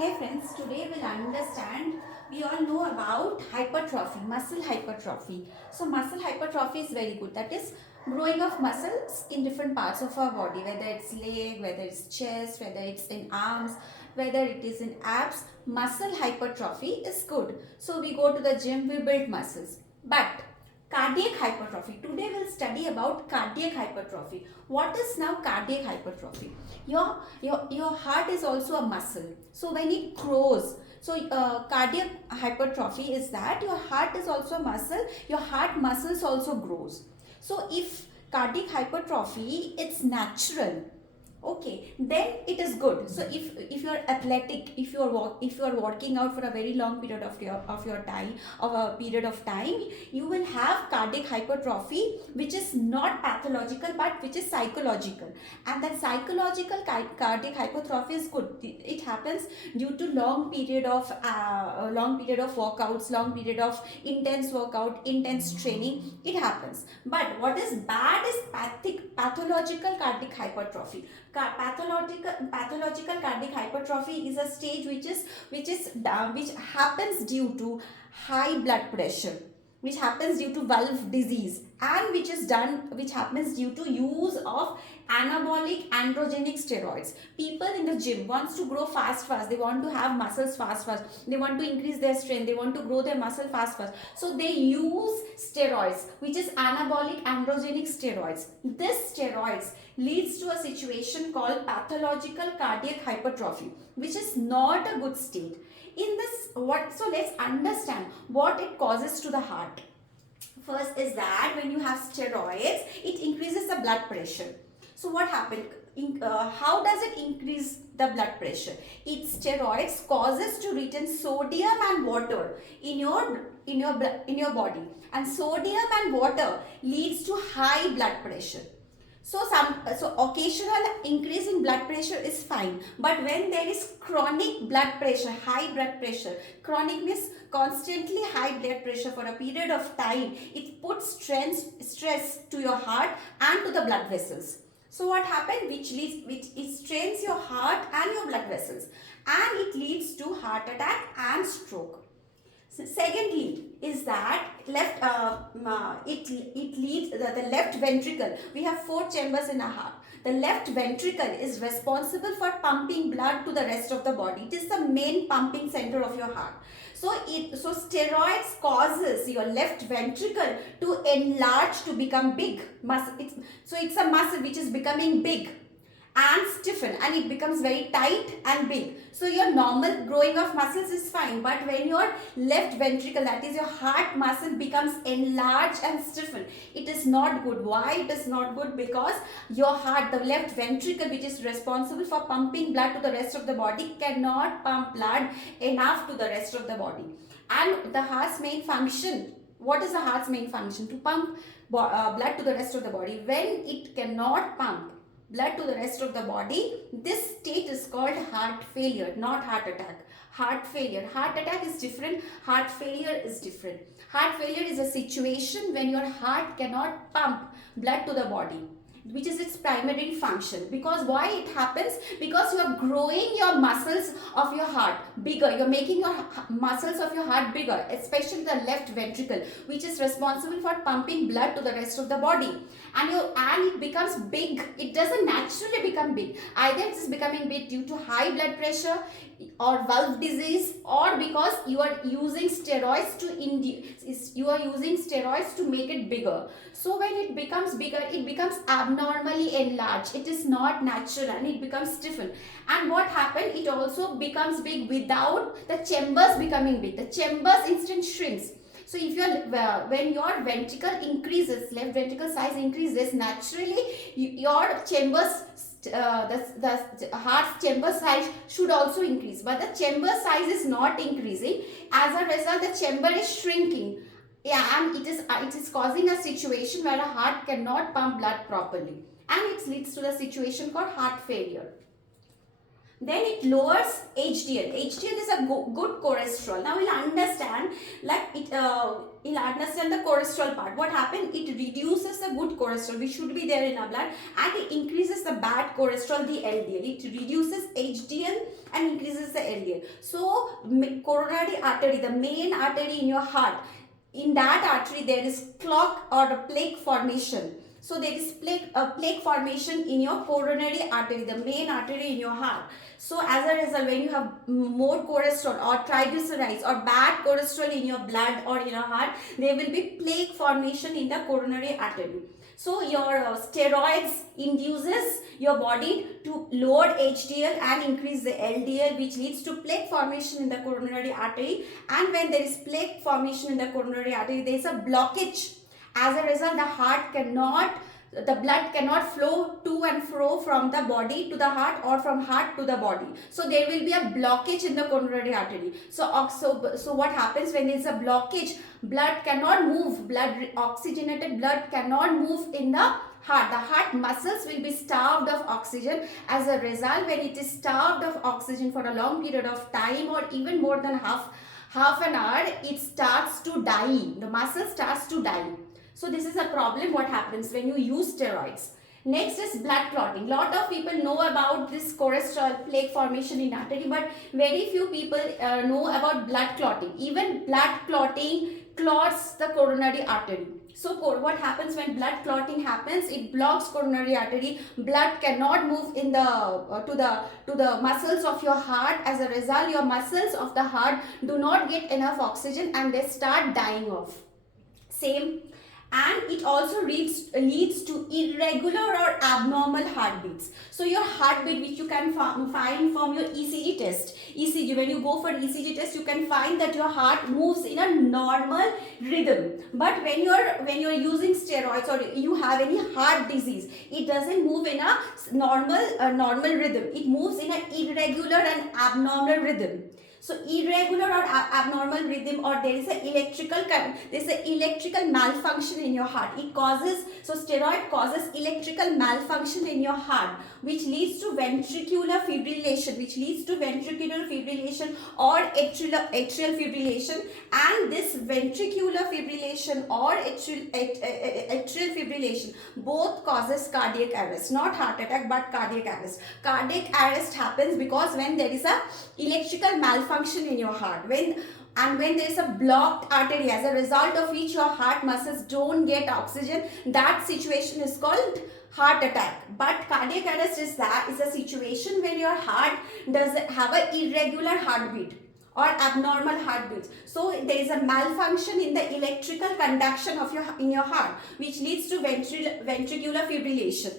Okay friends, today we'll understand, we all know about hypertrophy, muscle hypertrophy. So muscle hypertrophy is very good. That is growing of muscles in different parts of our body, whether it's leg, whether it's chest, whether it's in arms, whether it is in abs. Muscle hypertrophy is good. So we go to the gym, we build muscles. But cardiac hypertrophy. Today we'll study about cardiac hypertrophy. What is now cardiac hypertrophy? Your heart is also a muscle. So when it grows, cardiac hypertrophy is that your heart is also a muscle, your heart muscles also grows. So if cardiac hypertrophy, it's natural, okay, then it is good. So if you are athletic, if you are working out for a very long period of a period of time, you will have cardiac hypertrophy, which is not pathological but which is psychological. And that psychological cardiac hypertrophy is good. It happens due to long period of workouts, long period of intense workout, intense training. It happens. But what is bad is pathological cardiac hypertrophy. Pathological cardiac hypertrophy is a stage which happens due to high blood pressure, which happens due to valve disease, and which happens due to use of anabolic androgenic steroids. People in the gym wants to grow fast, they want to have muscles fast, they want to increase their strength, they want to grow their muscle fast, so they use steroids, which is anabolic androgenic steroids. This steroids leads to a situation called pathological cardiac hypertrophy, which is not a good state. So let's understand what it causes to the heart. First is that when you have steroids, it increases the blood pressure. So what happened? How does it increase the blood pressure? Steroids causes to retain sodium and water in your body, and sodium and water leads to high blood pressure. So occasional increase in blood pressure is fine, but when there is chronic blood pressure, high blood pressure, chronic means constantly high blood pressure for a period of time, it puts stress to your heart and to the blood vessels. So what happened? Which it strains your heart and your blood vessels, and it leads to heart attack and stroke. So secondly is that it leads the left ventricle. We have 4 chambers in our heart. The left ventricle is responsible for pumping blood to the rest of the body. It is the main pumping center of your heart. So steroids causes your left ventricle to enlarge, to become big. It's a muscle which is becoming big and stiffen, and it becomes very tight and big. So your normal growing of muscles is fine, but when your left ventricle, that is your heart muscle, becomes enlarged and stiffened, it is not good. Why it is not good? Because your heart, the left ventricle, which is responsible for pumping blood to the rest of the body, cannot pump blood enough to the rest of the body. And the heart's main function, what is the heart's main function? To pump blood to the rest of the body. When it cannot pump blood to the rest of the body, this state is called heart failure, not heart attack. Heart failure. Heart attack is different. Heart failure is different. Heart failure is a situation when your heart cannot pump blood to the body, which is its primary function. Because why it happens? Because you are growing your muscles of your heart bigger. You are making your muscles of your heart bigger, especially the left ventricle, which is responsible for pumping blood to the rest of the body. And it becomes big. It doesn't naturally become big. Either it is becoming big due to high blood pressure or valve disease, or because you are using steroids to make it bigger. So when it becomes bigger, it becomes abnormally enlarged. It is not natural, and it becomes stiffened. And what happened? It also becomes big without the chambers becoming big. The chambers instant shrinks. So if when your ventricle increases, left ventricle size increases, naturally your chambers, the heart's chamber size should also increase, but the chamber size is not increasing. As a result, the chamber is shrinking. Yeah, and it is causing a situation where a heart cannot pump blood properly, and it leads to the situation called heart failure. Then it lowers HDL. HDL is a good cholesterol. Now we'll understand, like you'll understand the cholesterol part. What happened? It reduces the good cholesterol which should be there in our blood, and it increases the bad cholesterol, the LDL. It reduces HDL and increases the LDL. So coronary artery, the main artery in your heart, in that artery there is clot or a plaque formation. So there is plaque formation in your coronary artery, the main artery in your heart. So as a result, when you have more cholesterol or triglycerides or bad cholesterol in your blood or in your heart, there will be plaque formation in the coronary artery. So your steroids induces your body to lower HDL and increase the LDL, which leads to plaque formation in the coronary artery. And when there is plaque formation in the coronary artery, there is a blockage. As a result, the blood cannot flow to and fro from the body to the heart or from heart to the body. So there will be a blockage in the coronary artery. So what happens when there is a blockage? Blood cannot move. Oxygenated blood cannot move in the heart. The heart muscles will be starved of oxygen. As a result, when it is starved of oxygen for a long period of time or even more than half an hour, it starts to die. The muscle starts to die. So this is a problem what happens when you use steroids. Next is blood clotting. Lot of people know about this cholesterol plaque formation in artery, but very few people know about blood clotting. Even blood clotting clots the coronary artery. So what happens when blood clotting happens? It blocks coronary artery. Blood cannot move in the to the muscles of your heart. As a result, your muscles of the heart do not get enough oxygen and they start dying off. Same. And it also leads to irregular or abnormal heartbeats. So your heartbeat, which you can find from your ECG test. ECG, when you go for ECG test, you can find that your heart moves in a normal rhythm. But when you're using steroids or you have any heart disease, it doesn't move in a normal rhythm. It moves in an irregular and abnormal rhythm. So irregular or abnormal rhythm, or there is an electrical malfunction in your heart. Steroid causes electrical malfunction in your heart, which leads to ventricular fibrillation, or atrial fibrillation. And this ventricular fibrillation or atrial fibrillation both causes cardiac arrest, not heart attack but cardiac arrest. Cardiac arrest happens because when there is a electrical malfunction in your heart, when there is a blocked artery, as a result of which your heart muscles don't get oxygen, that situation is called heart attack. But cardiac arrest is a situation when your heart does have an irregular heartbeat or abnormal heartbeats. So there is a malfunction in the electrical conduction in your heart, which leads to ventricular fibrillation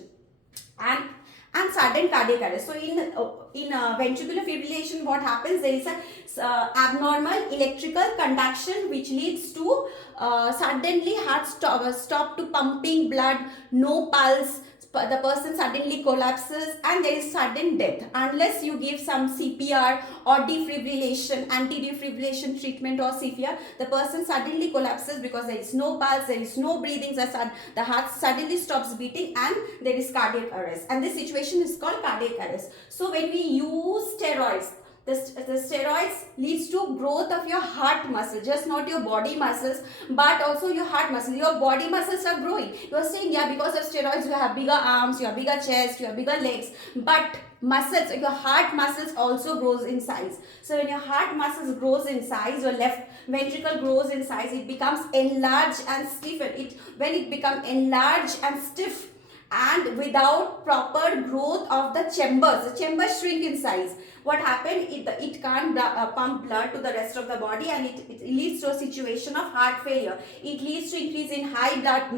and sudden cardiac arrest. So in ventricular fibrillation, what happens? There is a abnormal electrical conduction which leads to suddenly heart stop to pumping blood, no pulse. The person suddenly collapses and there is sudden death unless you give some CPR or defibrillation, anti-defibrillation treatment or CPR. The person suddenly collapses because there is no pulse, there is no breathing, the heart suddenly stops beating and there is cardiac arrest, and this situation is called cardiac arrest. So when we use steroids, the steroids leads to growth of your heart muscle, just not your body muscles but also your heart muscle. Your body muscles are growing. You are saying, yeah, because of steroids you have bigger arms, you have bigger chest, you have bigger legs, but muscles, your heart muscles also grows in size. So when your heart muscles grows in size, your left ventricle grows in size, it becomes enlarged and stiffened. When it becomes enlarged and stiff and without proper growth of the chambers shrink in size. What happened? It can't pump blood to the rest of the body, and it leads to a situation of heart failure. It leads to increase in high blood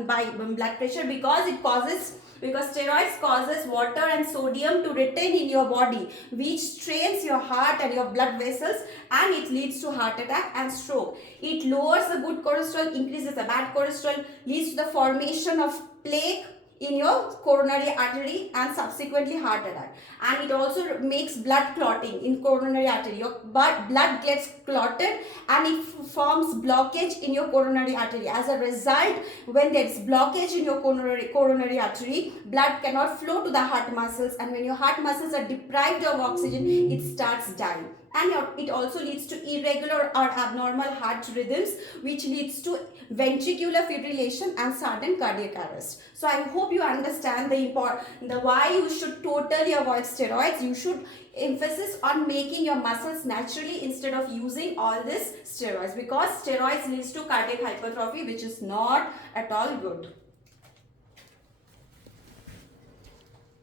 pressure because steroids causes water and sodium to retain in your body, which strains your heart and your blood vessels, and it leads to heart attack and stroke. It lowers the good cholesterol, increases the bad cholesterol, leads to the formation of plaque in your coronary artery and subsequently heart attack. And it also makes blood clotting in coronary artery. Your blood gets clotted and it forms blockage in your coronary artery. As a result, when there is blockage in your coronary artery, blood cannot flow to the heart muscles, and when your heart muscles are deprived of oxygen, it starts dying. And it also leads to irregular or abnormal heart rhythms, which leads to ventricular fibrillation and sudden cardiac arrest. So I hope you understand the why you should totally avoid steroids. You should emphasis on making your muscles naturally instead of using all this steroids, because steroids leads to cardiac hypertrophy, which is not at all good.